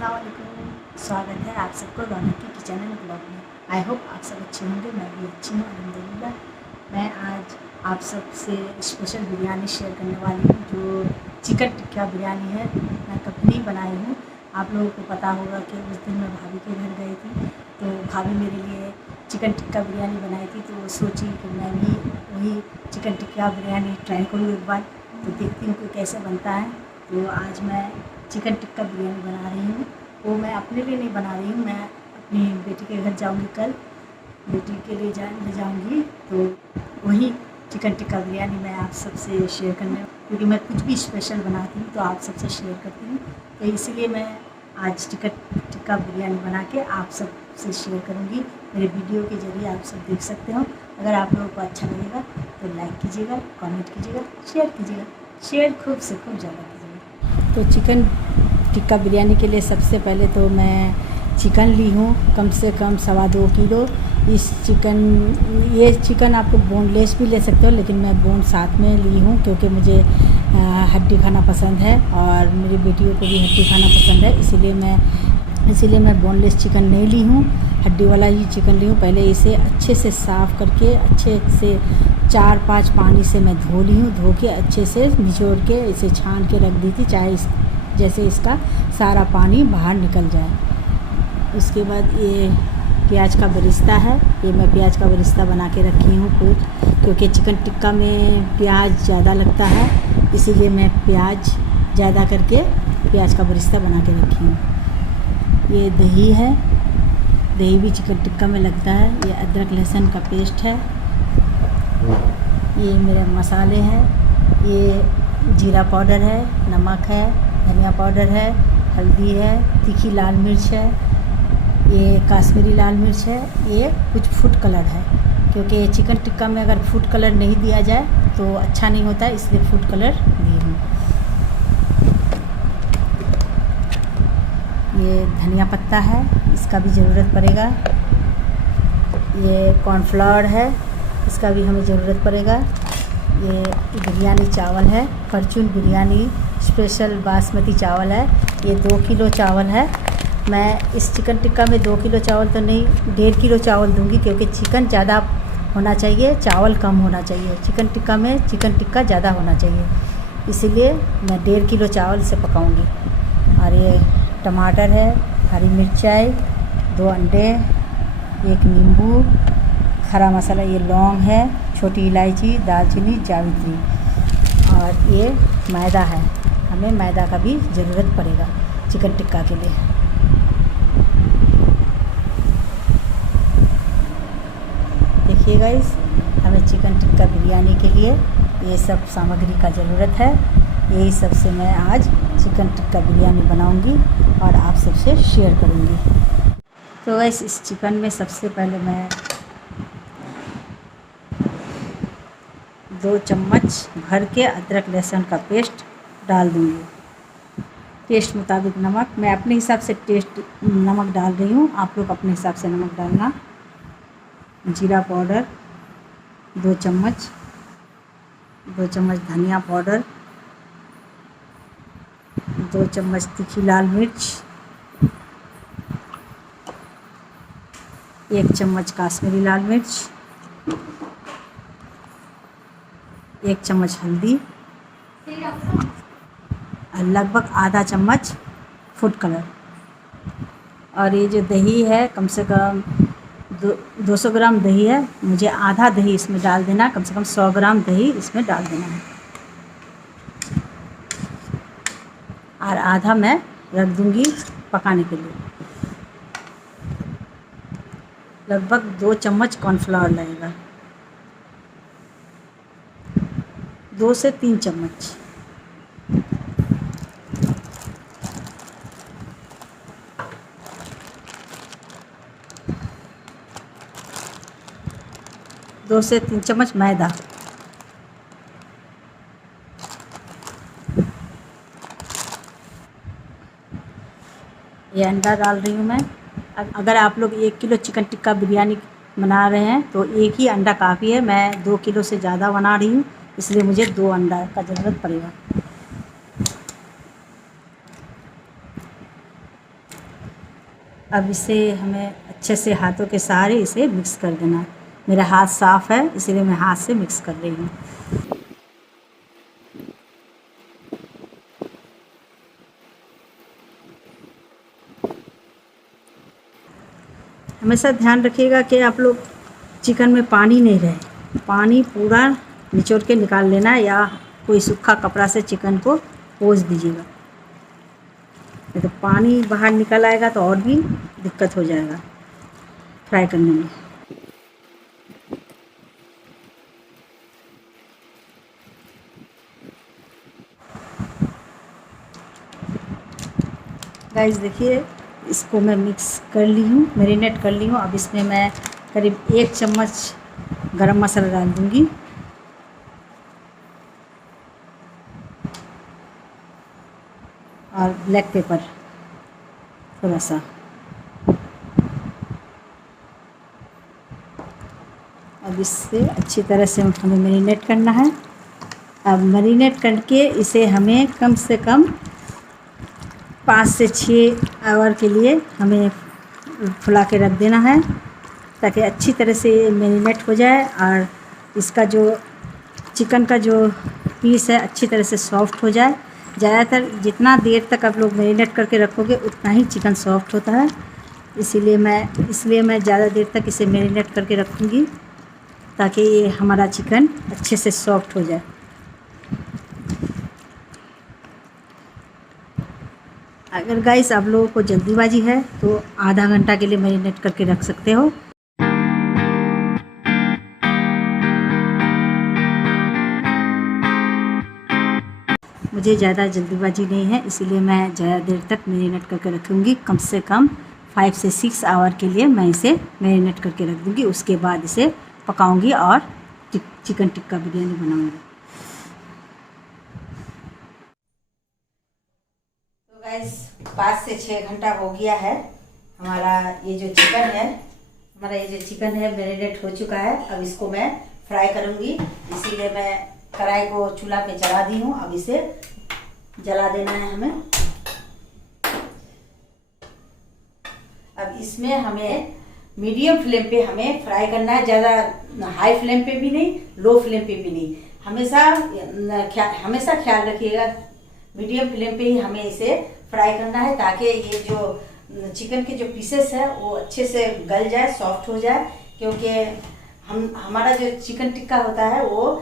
अस्सलाम वालेकुम। स्वागत है आप सबको रौनक की किचन एंड ब्लॉग में। आई होप आप सब अच्छे होंगे, मैं भी अच्छी हूँ अल्हम्दुलिल्लाह। मैं आज आप सबसे स्पेशल बिरयानी शेयर करने वाली हूँ जो चिकन टिक्का बिरयानी है। मैं कभी नहीं बनाई हूँ। आप लोगों को पता होगा कि उस दिन मैं भाभी के घर गई थी तो भाभी मेरे लिए चिकन टिक्का बिरयानी बनाई थी, तो सोची कि मैं भी वही चिकन टिक्का बिरयानी ट्राई करूँ एक बार, तो देखती हूँ कि कैसे बनता है। तो आज मैं चिकन टिक्का बिरयानी बना रही हूँ। वो मैं अपने लिए नहीं बना रही हूँ, मैं अपनी बेटी के घर जाऊँगी कल, बेटी के लिए ले जाऊँगी, तो वही चिकन टिक्का बिरयानी मैं आप सबसे शेयर करने, क्योंकि मैं कुछ भी स्पेशल बनाती हूँ तो आप सबसे शेयर करती हूँ, तो इसीलिए मैं आज चिकन टिक्का बिरयानी बना के आप सबसे शेयर करूँगी। मेरे वीडियो के ज़रिए आप सब देख सकते हो। अगर आप लोगों को अच्छा लगेगा तो लाइक कीजिएगा, कमेंट कीजिएगा, शेयर कीजिएगा, शेयर खूब से खूब ज़्यादा कीजिएगा। तो चिकन टिक्का बिरयानी के लिए सबसे पहले तो मैं चिकन ली हूँ, कम से कम 2.25 किलो। ये चिकन आप लोग बोनलेस भी ले सकते हो, लेकिन मैं बोन साथ में ली हूँ क्योंकि मुझे हड्डी खाना पसंद है और मेरी बेटियों को भी हड्डी खाना पसंद है, इसीलिए मैं बोनलेस चिकन नहीं ली हूँ, हड्डी वाला ही चिकन ली हूँ। पहले इसे अच्छे से साफ़ करके अच्छे से 4-5 पानी से मैं धो ली हूँ, धो के अच्छे से निचोड़ के इसे छान के रख दी थी, जैसे इसका सारा पानी बाहर निकल जाए। उसके बाद ये प्याज का बरिस्ता है, ये मैं प्याज का बरिस्ता बना के रखी हूँ कुछ, क्योंकि चिकन टिक्का में प्याज ज़्यादा लगता है, इसीलिए मैं प्याज ज़्यादा करके प्याज का बरिस्ता बना के रखी हूँ। ये दही है, दही भी चिकन टिक्का में लगता है। ये अदरक लहसुन का पेस्ट है। ये मेरे मसाले हैं, ये जीरा पाउडर है, नमक है, धनिया पाउडर है, हल्दी है, तीखी लाल मिर्च है, ये काश्मीरी लाल मिर्च है, ये कुछ फूड कलर है, क्योंकि चिकन टिक्का में अगर फूड कलर नहीं दिया जाए तो अच्छा नहीं होता, इसलिए फूड कलर दी हूँ। ये धनिया पत्ता है, इसका भी ज़रूरत पड़ेगा। ये कॉर्नफ्लावर है, इसका भी हमें ज़रूरत पड़ेगा। ये बिरयानी चावल है, फॉर्चून बिरयानी स्पेशल बासमती चावल है, ये 2 किलो चावल है। मैं इस चिकन टिक्का में 2 किलो चावल तो नहीं, 1.5 किलो चावल दूंगी, क्योंकि चिकन ज़्यादा होना चाहिए, चावल कम होना चाहिए। चिकन टिक्का में चिकन टिक्का ज़्यादा होना चाहिए, इसीलिए मैं 1.5 किलो चावल से पकाऊंगी। और ये टमाटर है, हरी मिर्चाई, 2 अंडे, 1 नींबू, खरा मसाला, ये लौंग है, छोटी इलायची, दालचीनी, जावित्री, और ये मैदा है, हमें मैदा का भी ज़रूरत पड़ेगा चिकन टिक्का के लिए। देखिए गाइस, हमें चिकन टिक्का बिरयानी के लिए ये सब सामग्री का ज़रूरत है। यही सब से मैं आज चिकन टिक्का बिरयानी बनाऊंगी और आप सबसे शेयर करूंगी। तो गाइस, इस चिकन में सबसे पहले मैं 2 चम्मच भर के अदरक लहसुन का पेस्ट डाल दूंगी। टेस्ट मुताबिक नमक, मैं अपने हिसाब से नमक डाल रही हूँ, आप लोग अपने हिसाब से नमक डालना। जीरा पाउडर 2 चम्मच, 2 चम्मच धनिया पाउडर, 2 चम्मच तीखी लाल मिर्च, 1 चम्मच काश्मीरी लाल मिर्च, 1 चम्मच हल्दी, और लगभग आधा चम्मच फूड कलर। और ये जो दही है, कम से कम 200 ग्राम दही है, मुझे आधा दही इसमें डाल देना, कम से कम 100 ग्राम दही इसमें डाल देना है, और आधा मैं रख दूंगी पकाने के लिए। लगभग 2 चम्मच कॉर्नफ्लावर लगेगा, 2 से 3 चम्मच। दो से 3 चम्मच मैदा, ये अंडा डाल रही हूँ मैं। अगर आप लोग 1 किलो चिकन टिक्का बिरयानी बना रहे हैं तो 1 ही अंडा काफ़ी है। मैं 2 किलो से ज़्यादा बना रही हूँ, इसलिए मुझे 2 अंडा का ज़रूरत पड़ेगा। अब इसे हमें अच्छे से हाथों के सहारे इसे मिक्स कर देना। मेरा हाथ साफ़ है इसीलिए मैं हाथ से मिक्स कर रही हूँ। हमेशा ध्यान रखिएगा कि आप लोग चिकन में पानी नहीं रहे, पानी पूरा निचोड़ के निकाल लेना या कोई सूखा कपड़ा से चिकन को पोंछ दीजिएगा, नहीं तो पानी बाहर निकल आएगा तो और भी दिक्कत हो जाएगा फ्राई करने में। गाइस देखिए, इसको मैं मिक्स कर ली हूँ, मैरिनेट कर ली हूँ। अब इसमें मैं करीब 1 चम्मच गरम मसाला डाल दूँगी और ब्लैक पेपर थोड़ा सा। अब इससे अच्छी तरह से हमें मैरिनेट करना है। अब मैरिनेट करके इसे हमें कम से कम 5 से 6 आवर के लिए हमें फुला के रख देना है, ताकि अच्छी तरह से मैरिनेट हो जाए और इसका जो चिकन का जो पीस है अच्छी तरह से सॉफ्ट हो जाए। ज़्यादातर जितना देर तक आप लोग मैरिनेट करके रखोगे उतना ही चिकन सॉफ्ट होता है, इसलिए मैं ज़्यादा देर तक इसे मैरिनेट करके रखूँगी ताकि ये हमारा चिकन अच्छे से सॉफ्ट हो जाए। अगर गाइस आप लोगों को जल्दीबाजी है तो आधा घंटा के लिए मैरिनेट करके रख सकते हो। मुझे ज़्यादा जल्दीबाजी नहीं है, इसीलिए मैं ज़्यादा देर तक मैरिनेट करके रखूँगी। कम से कम 5 से 6 आवर के लिए मैं इसे मैरिनेट करके रख दूँगी। उसके बाद इसे पकाऊँगी और चिकन टिक्का बिरयानी बनाऊँगी। तो गाइस 5 से 6 घंटा हो गया है। हमारा ये जो चिकन है मैरिनेट हो चुका है। अब इसको मैं फ्राई करूँगी, इसीलिए मैं कढ़ाई को चूल्हा पे जला दी हूँ। अब इसे जला देना है हमें। अब इसमें हमें मीडियम फ्लेम पे हमें फ्राई करना है, ज़्यादा हाई फ्लेम पे भी नहीं, लो फ्लेम पे भी नहीं। हमेशा ख्याल रखिएगा, मीडियम फ्लेम पे ही हमें इसे फ्राई करना है, ताकि ये जो चिकन के जो पीसेस है वो अच्छे से गल जाए, सॉफ्ट हो जाए। क्योंकि हमारा जो चिकन टिक्का होता है वो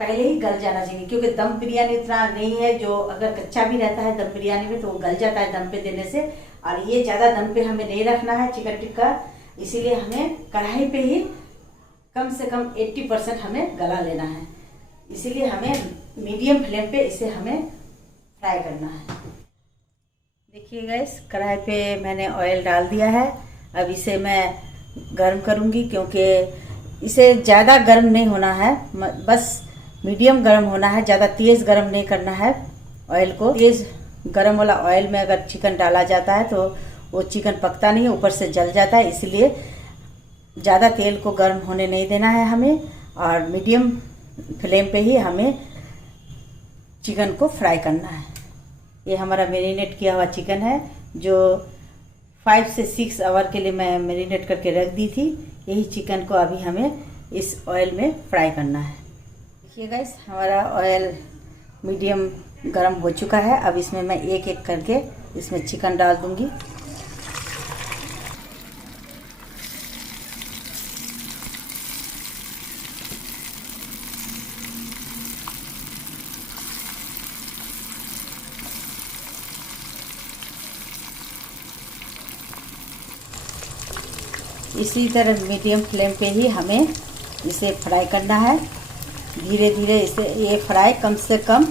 पहले ही गल जाना चाहिए, क्योंकि दम बिरयानी इतना नहीं है, जो अगर कच्चा भी रहता है दम बिरयानी में तो वो गल जाता है दम पे देने से। और ये ज़्यादा दम पे हमें नहीं रखना है चिकन टिक्का, इसीलिए हमें कढ़ाई पे ही कम से कम 80% हमें गला लेना है। इसीलिए हमें मीडियम फ्लेम पे इसे हमें फ्राई करना है। देखिए गाइस, कढ़ाई पे मैंने ऑयल डाल दिया है। अब इसे मैं गर्म करूँगी, क्योंकि इसे ज़्यादा गर्म नहीं होना है, बस मीडियम गर्म होना है। ज़्यादा तेज़ गर्म नहीं करना है ऑयल को। तेज़ गर्म वाला ऑयल में अगर चिकन डाला जाता है तो वो चिकन पकता नहीं है, ऊपर से जल जाता है। इसलिए ज़्यादा तेल को गर्म होने नहीं देना है हमें, और मीडियम फ्लेम पे ही हमें चिकन को फ्राई करना है। ये हमारा मैरिनेट किया हुआ चिकन है, जो 5 से 6 आवर के लिए मैं मैरिनेट करके रख दी थी। यही चिकन को अभी हमें इस ऑयल में फ्राई करना है। देखिए गाइस, हमारा ऑयल मीडियम गरम हो चुका है। अब इसमें मैं एक एक करके इसमें चिकन डाल दूंगी। इसी तरह मीडियम फ्लेम पे ही हमें इसे फ्राई करना है। धीरे धीरे इसे ये फ्राई कम से कम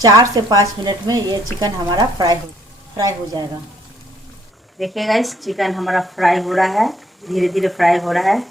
4 से 5 मिनट में ये चिकन हमारा फ्राई हो जाएगा। देखिए गाइस, चिकन हमारा फ्राई हो रहा है, धीरे धीरे फ्राई हो रहा है।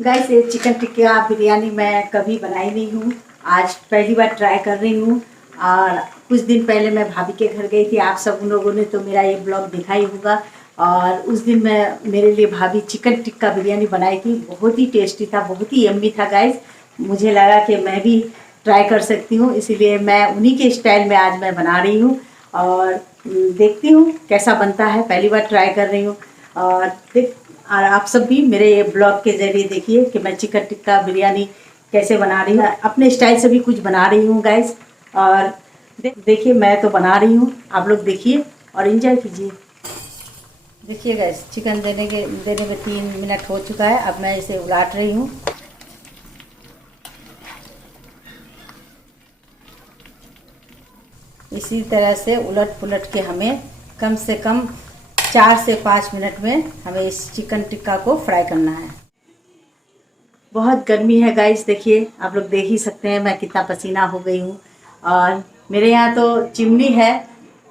गाइस, ये चिकन टिक्का बिरयानी मैं कभी बनाई नहीं हूँ, आज पहली बार ट्राई कर रही हूँ। और कुछ दिन पहले मैं भाभी के घर गई थी, आप सब उन लोगों ने तो मेरा ये ब्लॉग देखा ही होगा। और उस दिन मेरे लिए भाभी चिकन टिक्का बिरयानी बनाई थी, बहुत ही टेस्टी था, बहुत ही यम्मी था गाइस। मुझे लगा कि मैं भी ट्राई कर सकती हूँ, इसीलिए मैं उन्हीं के स्टाइल में आज मैं बना रही हूँ। और देखती हूँ कैसा बनता है, पहली बार ट्राई कर रही हूँ। और आप सब भी मेरे ब्लॉग के ज़रिए देखिए कि मैं चिकन टिक्का बिरयानी कैसे बना रही हूँ, अपने स्टाइल से भी कुछ बना रही हूँ गाइस। और देखिए मैं तो बना रही हूँ, आप लोग देखिए और एंजॉय कीजिए। देखिए गाइस, चिकन देने में 3 मिनट हो चुका है। अब मैं इसे उलट रही हूँ। इसी तरह से उलट पुलट के हमें कम से कम 4 से 5 मिनट में हमें इस चिकन टिक्का को फ्राई करना है। बहुत गर्मी है गाइस, देखिए आप लोग देख ही सकते हैं मैं कितना पसीना हो गई हूँ। और मेरे यहाँ तो चिमनी है,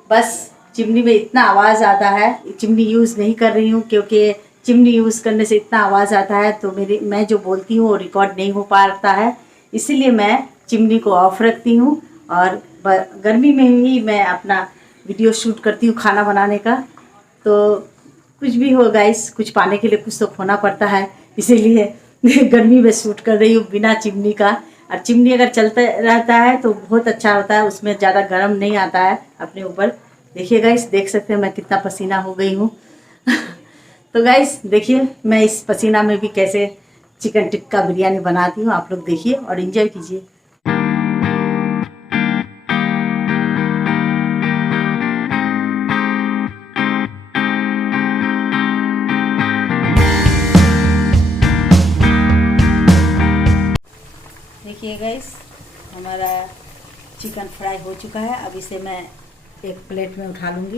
बस चिमनी में इतना आवाज़ आता है। चिमनी यूज़ नहीं कर रही हूँ क्योंकि चिमनी यूज़ करने से इतना आवाज़ आता है तो मैं जो बोलती हूँ वो रिकॉर्ड नहीं हो पाता है, इसीलिए मैं चिमनी को ऑफ रखती हूँ। और गर्मी में ही मैं अपना वीडियो शूट करती हूँ खाना बनाने का। तो कुछ भी हो गाइस, कुछ पाने के लिए कुछ तो खोना पड़ता है, इसीलिए गर्मी में शूट कर रही हूँ बिना चिमनी का। और चिमनी अगर चलता रहता है तो बहुत अच्छा होता है, उसमें ज़्यादा गर्म नहीं आता है अपने ऊपर। देखिए गाइस, देख सकते हैं मैं कितना पसीना हो गई हूँ। तो गाइस देखिए मैं इस पसीना में भी कैसे चिकन टिक्का बिरयानी बनाती हूँ, आप लोग देखिए और एंजॉय कीजिए। देखिए गाइस, हमारा चिकन फ्राई हो चुका है। अब इसे मैं एक प्लेट में उठा लूँगी।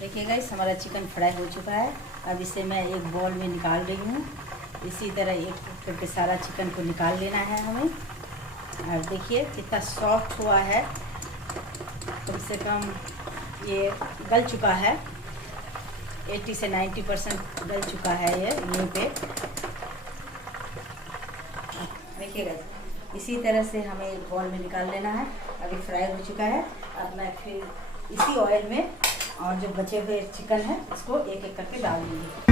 देखिए गाइस, हमारा चिकन फ्राई हो चुका है। अब इसे मैं एक बाउल में निकाल रही हूँ। इसी तरह एक करके सारा चिकन को निकाल लेना है हमें। और देखिए कितना सॉफ्ट हुआ है, कम से कम ये गल चुका है, 80 से 90% गल चुका है ये यहीं पे। देखिएगा, इसी तरह से हमें एक बाउल में निकाल लेना है। अभी फ्राई हो चुका है। अब मैं फिर इसी ऑयल में और जो बचे हुए चिकन है इसको एक एक करके डाल दूँगी।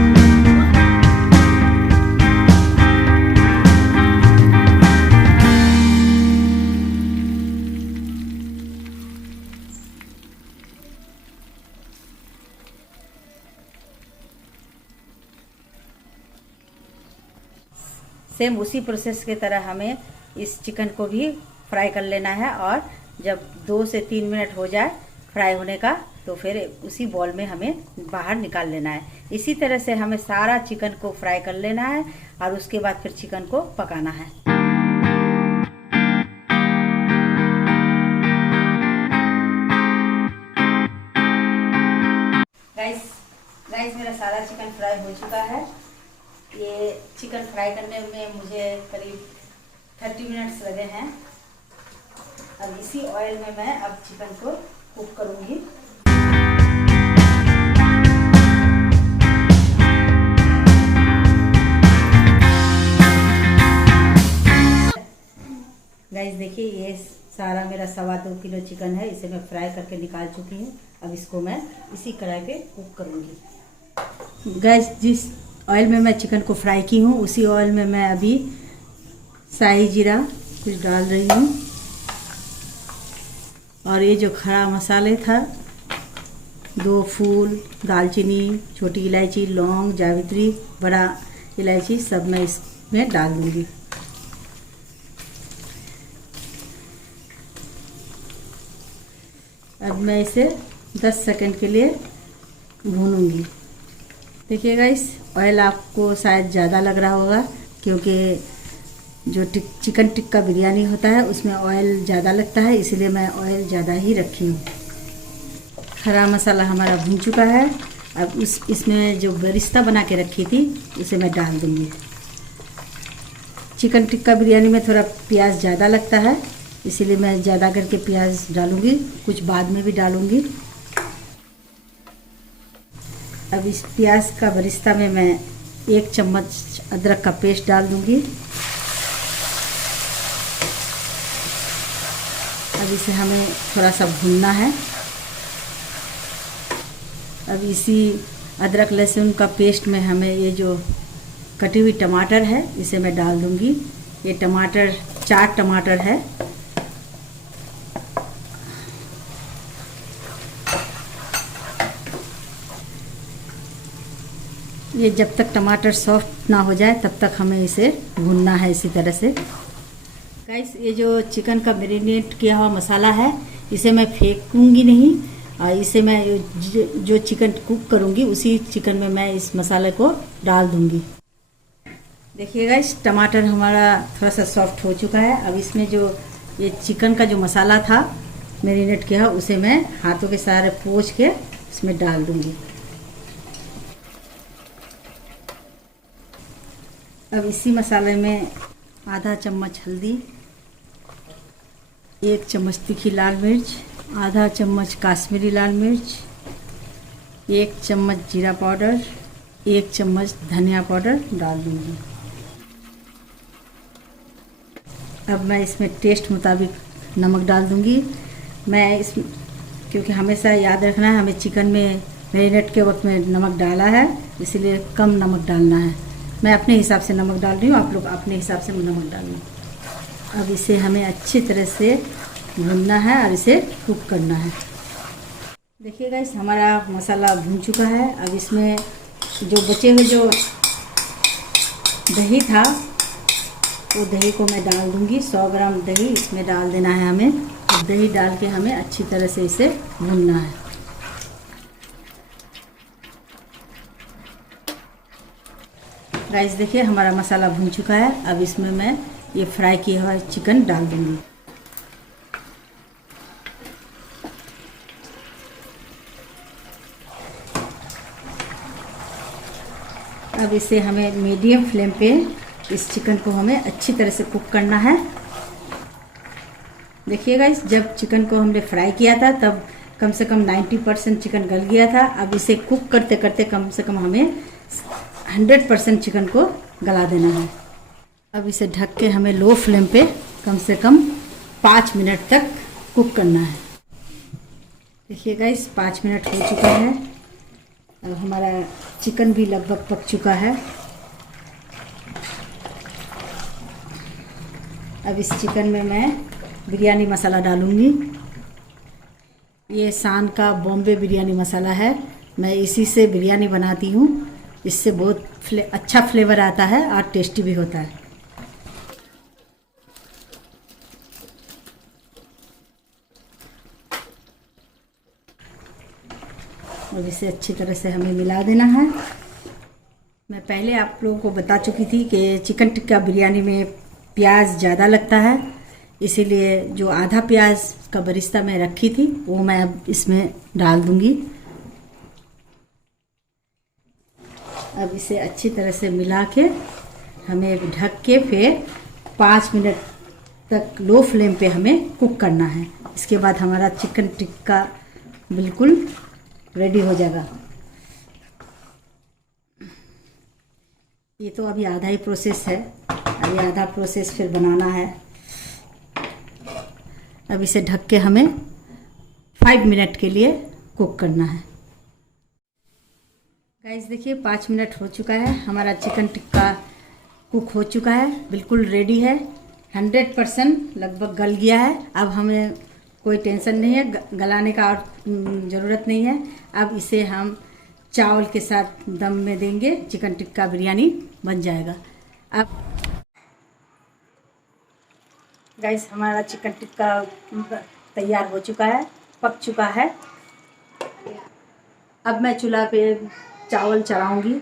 सेम उसी प्रोसेस की तरह हमें इस चिकन को भी फ्राई कर लेना है। और जब 2 से 3 मिनट हो जाए फ्राई होने का तो फिर उसी बॉल में हमें बाहर निकाल लेना है। इसी तरह से हमें सारा चिकन को फ्राई कर लेना है और उसके बाद फिर चिकन को पकाना है। गाइस मेरा सारा चिकन फ्राई हो चुका है। ये चिकन फ्राई करने में मुझे करीब 30 मिनट्स लगे हैं। अब इसी ऑयल में मैं अब चिकन को कुक करूँगी। गाइस देखिए, ये सारा मेरा 2.25 किलो चिकन है, इसे मैं फ्राई करके निकाल चुकी हूँ। अब इसको मैं इसी कढ़ाई पे कुक करूँगी। गाइस, जिस ऑयल में मैं चिकन को फ्राई की हूँ उसी ऑयल में मैं अभी शाही जीरा कुछ डाल रही हूँ। और ये जो खड़ा मसाले था, 2 फूल, दालचीनी, छोटी इलायची, लौंग, जावित्री, बड़ा इलायची, सब मैं इसमें डाल दूँगी। अब मैं इसे 10 सेकंड के लिए भूनूंगी। देखिएगा, इस ऑयल आपको शायद ज़्यादा लग रहा होगा क्योंकि जो चिकन टिक्का बिरयानी होता है उसमें ऑयल ज़्यादा लगता है, इसीलिए मैं ऑयल ज़्यादा ही रखी हूँ। खड़ा मसाला हमारा भून चुका है। अब इसमें जो बरिस्ता बना के रखी थी उसे मैं डाल दूँगी। चिकन टिक्का बिरयानी में थोड़ा प्याज ज़्यादा लगता है, इसीलिए मैं ज़्यादा करके प्याज डालूँगी, कुछ बाद में भी डालूँगी। अब इस प्याज का बरिस्ता में मैं 1 चम्मच अदरक का पेस्ट डाल दूँगी। अब इसे हमें थोड़ा सा भूनना है। अब इसी अदरक लहसुन का पेस्ट में हमें ये जो कटी हुई टमाटर है इसे मैं डाल दूँगी ये टमाटर 4 टमाटर है। ये जब तक टमाटर सॉफ्ट ना हो जाए तब तक हमें इसे भूनना है इसी तरह से। गाइस, ये जो चिकन का मैरिनेट किया हुआ मसाला है इसे मैं फेंकूंगी नहीं, और इसे मैं जो चिकन कुक करूंगी उसी चिकन में मैं इस मसाले को डाल दूंगी। देखिए गाइस, टमाटर हमारा थोड़ा सा सॉफ्ट हो चुका है। अब इसमें जो ये चिकन का जो मसाला था मैरिनेट किया उसे मैं हाथों के सहारे पोंछ के इसमें डाल दूंगी। अब इसी मसाले में आधा चम्मच हल्दी, 1 चम्मच तीखी लाल मिर्च, आधा चम्मच काश्मीरी लाल मिर्च, 1 चम्मच जीरा पाउडर, 1 चम्मच धनिया पाउडर डाल दूंगी। अब मैं इसमें टेस्ट मुताबिक नमक डाल दूंगी। मैं इस क्योंकि हमेशा याद रखना है हमें चिकन में मैरिनेट के वक्त में नमक डाला है, इसीलिए कम नमक डालना है। मैं अपने हिसाब से नमक डाल रही हूँ, आप लोग अपने हिसाब से नमक डालना। अब इसे हमें अच्छी तरह से भूनना है और इसे कुक करना है। देखिए गाइस, हमारा मसाला भून चुका है। अब इसमें जो बचे हुए जो दही था वो दही को मैं डाल दूंगी। 100 ग्राम दही इसमें डाल देना है हमें। दही डाल के हमें अच्छी तरह से इसे भूनना है। गाइस देखिए, हमारा मसाला भून चुका है। अब इसमें मैं ये फ्राई किया हुआ चिकन डाल दूंगी। अब इसे हमें मीडियम फ्लेम पे इस चिकन को हमें अच्छी तरह से कुक करना है। देखिए गाइस, जब चिकन को हमने फ्राई किया था तब कम से कम 90% चिकन गल गया था। अब इसे कुक करते करते कम से कम हमें 100% चिकन को गला देना है। अब इसे ढक के हमें लो फ्लेम पे कम से कम 5 मिनट तक कुक करना है। देखिए गाइस, 5 मिनट हो चुका है। अब हमारा चिकन भी लगभग पक चुका है। अब इस चिकन में मैं बिरयानी मसाला डालूंगी। ये शान का बॉम्बे बिरयानी मसाला है। मैं इसी से बिरयानी बनाती हूँ। इससे बहुत अच्छा फ्लेवर आता है और टेस्टी भी होता है। और इसे अच्छी तरह से हमें मिला देना है। मैं पहले आप लोगों को बता चुकी थी कि चिकन टिक्का बिरयानी में प्याज ज़्यादा लगता है, इसीलिए जो आधा प्याज का बरिस्ता मैं रखी थी वो मैं अब इसमें डाल दूंगी। अब इसे अच्छी तरह से मिला के हमें ढक के फिर 5 मिनट तक लो फ्लेम पे हमें कुक करना है। इसके बाद हमारा चिकन टिक्का बिल्कुल रेडी हो जाएगा। ये तो अभी आधा ही प्रोसेस है, अभी आधा प्रोसेस फिर बनाना है। अब इसे ढक के हमें 5 मिनट के लिए कुक करना है। गाइस देखिए, 5 मिनट हो चुका है। हमारा चिकन टिक्का कुक हो चुका है, बिल्कुल रेडी है। 100% लगभग गल गया है। अब हमें कोई टेंशन नहीं है, गलाने का और ज़रूरत नहीं है। अब इसे हम चावल के साथ दम में देंगे, चिकन टिक्का बिरयानी बन जाएगा। अब गाइस, हमारा चिकन टिक्का तैयार हो चुका है, पक चुका है। अब मैं चूल्हा पे चावल चढ़ाऊंगी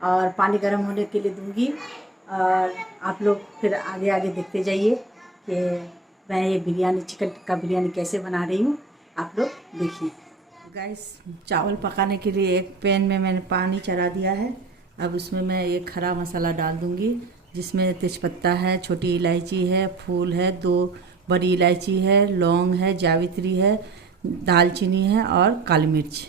और पानी गर्म होने के लिए दूंगी, और आप लोग फिर आगे आगे देखते जाइए कि मैं ये बिरयानी चिकन टिक्का बिरयानी कैसे बना रही हूँ। आप लोग देखिए। गाइस, चावल पकाने के लिए एक पैन में मैंने पानी चढ़ा दिया है। अब उसमें मैं एक खड़ा मसाला डाल दूंगी, जिसमें तेज़पत्ता है, छोटी इलायची है, फूल है, 2 बड़ी इलायची है, लौंग है, जावित्री है, दालचीनी है और काली मिर्च,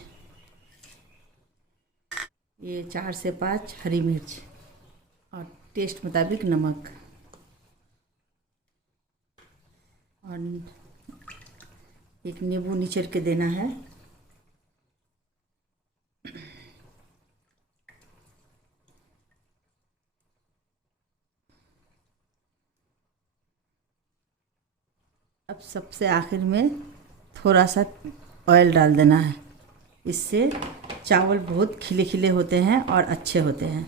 ये 4 से 5 हरी मिर्च और टेस्ट मुताबिक नमक, और एक नींबू निचोड़ के देना है। अब सबसे आखिर में थोड़ा सा ऑयल डाल देना है, इससे चावल बहुत खिले खिले होते हैं और अच्छे होते हैं।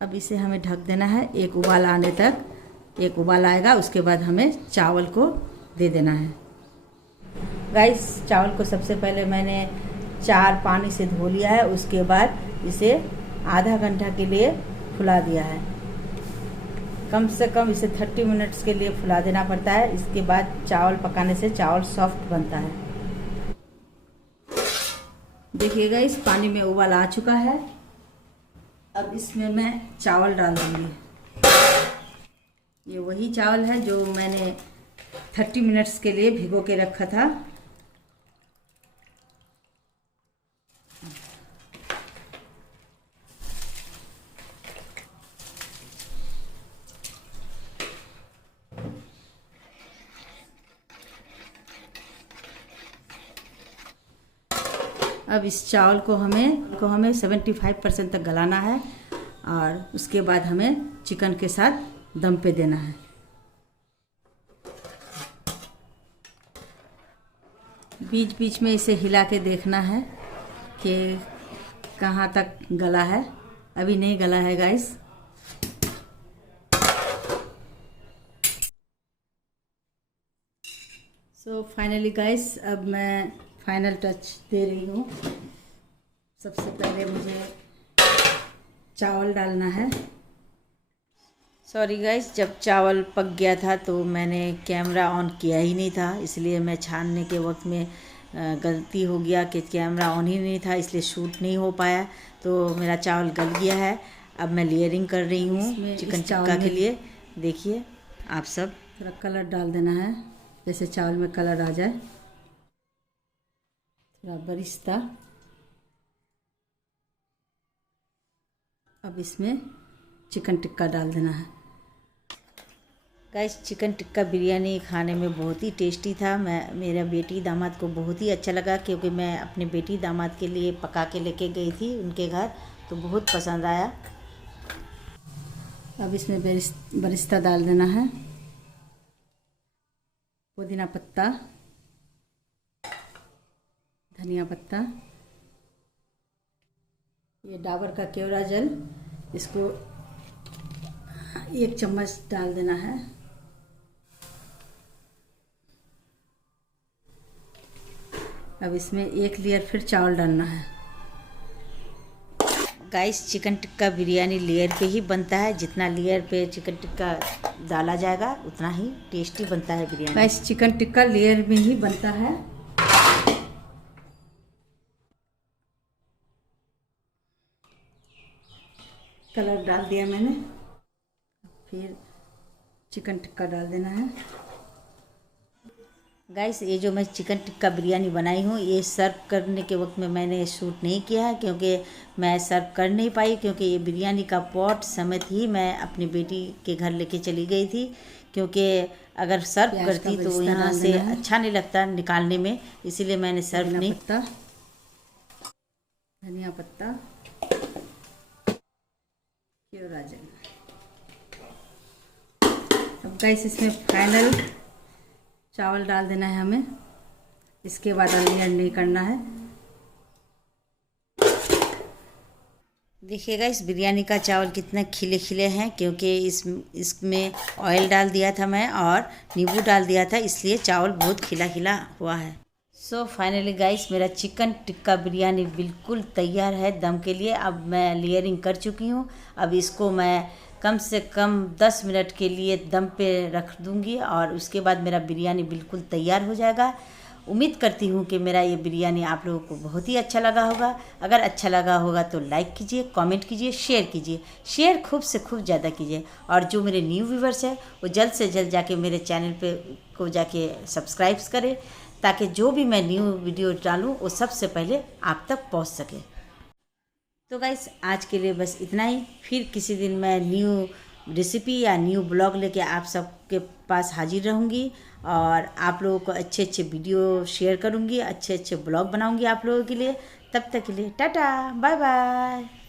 अब इसे हमें ढक देना है एक उबाल आने तक। एक उबाल आएगा उसके बाद हमें चावल को दे देना है। गाइस, चावल को सबसे पहले मैंने 4 पानी से धो लिया है, उसके बाद इसे आधा घंटा के लिए फुला दिया है। कम से कम इसे 30 मिनट्स के लिए फुला देना पड़ता है। इसके बाद चावल पकाने से चावल सॉफ्ट बनता है। देखिएगा, इस पानी में उबाल आ चुका है। अब इसमें मैं चावल डाल दूँगी। ये वही चावल है जो मैंने 30 मिनट्स के लिए भिगो के रखा था। अब इस चावल को हमें 75% तक गलाना है और उसके बाद हमें चिकन के साथ दम पे देना है। बीच बीच में इसे हिला के देखना है कि कहाँ तक गला है। अभी नहीं गला है गाइस। सो फाइनली गाइस, अब मैं फाइनल टच दे रही हूँ। सबसे पहले मुझे चावल डालना है। सॉरी गाइस, जब चावल पक गया था तो मैंने कैमरा ऑन किया ही नहीं था, इसलिए मैं छानने के वक्त में गलती हो गया कि कैमरा ऑन ही नहीं था, इसलिए शूट नहीं हो पाया। तो मेरा चावल गल गया है। अब मैं लेयरिंग कर रही हूँ चिकन टिक्का के लिए। देखिए आप सब, थोड़ा कलर डाल देना है, जैसे चावल में कलर आ जाए। थोड़ा बरिस्ता। अब इसमें चिकन टिक्का डाल देना है। गाइस, चिकन टिक्का बिरयानी खाने में बहुत ही टेस्टी था। मेरा बेटी दामाद को बहुत ही अच्छा लगा, क्योंकि मैं अपने बेटी दामाद के लिए पका के लेके गई थी उनके घर, तो बहुत पसंद आया। अब इसमें बरिस्ता डाल देना है, पुदीना पत्ता, धनिया पत्ता, ये डाबर का केवड़ा जल, इसको 1 चम्मच डाल देना है। अब इसमें 1 लेयर फिर चावल डालना है। Guys, chicken tikka biryani layer पे ही बनता है। जितना लेयर पे चिकन टिक्का डाला जाएगा उतना ही टेस्टी बनता है biryani. Guys, chicken tikka layer में ही बनता है। कलर डाल दिया मैंने, फिर चिकन टिक्का डाल देना है। गाइस, ये जो मैं चिकन टिक्का बिरयानी बनाई हूँ, ये सर्व करने के वक्त में मैंने शूट नहीं किया है, क्योंकि मैं सर्व कर नहीं पाई, क्योंकि ये बिरयानी का पॉट समेत ही मैं अपनी बेटी के घर लेके चली गई थी। क्योंकि अगर सर्व करती तो यहाँ से अच्छा नहीं लगता निकालने में, इसीलिए मैंने सर्व नहीं। धनिया पत्ता, अब गाइस, इसमें फाइनल चावल डाल देना है हमें। इसके बाद लेयर नहीं करना है। देखिएगा इस बिरयानी का चावल कितने खिले खिले हैं, क्योंकि इसमें ऑयल डाल दिया था मैं और नींबू डाल दिया था, इसलिए चावल बहुत खिला खिला हुआ है। सो फाइनली गाइस, मेरा चिकन टिक्का बिरयानी बिल्कुल तैयार है दम के लिए। अब मैं लेयरिंग कर चुकी हूँ। अब इसको मैं कम से कम 10 मिनट के लिए दम पे रख दूँगी और उसके बाद मेरा बिरयानी बिल्कुल तैयार हो जाएगा। उम्मीद करती हूँ कि मेरा ये बिरयानी आप लोगों को बहुत ही अच्छा लगा होगा। अगर अच्छा लगा होगा तो लाइक कीजिए, कमेंट कीजिए, शेयर कीजिए। शेयर खूब से खूब ज़्यादा कीजिए। और जो मेरे न्यू व्यूवर्स हैं वो जल्द से जल्द जाके मेरे चैनल पे को जाके सब्सक्राइब करें, ताकि जो भी मैं न्यू वीडियो डालूँ वो सबसे पहले आप तक पहुँच सके। तो गाइस, आज के लिए बस इतना ही। फिर किसी दिन मैं न्यू रेसिपी या न्यू ब्लॉग लेके आप सबके पास हाजिर रहूँगी और आप लोगों को अच्छे अच्छे वीडियो शेयर करूँगी, अच्छे अच्छे ब्लॉग बनाऊँगी आप लोगों के लिए। तब तक के लिए टाटा, बाय बाय।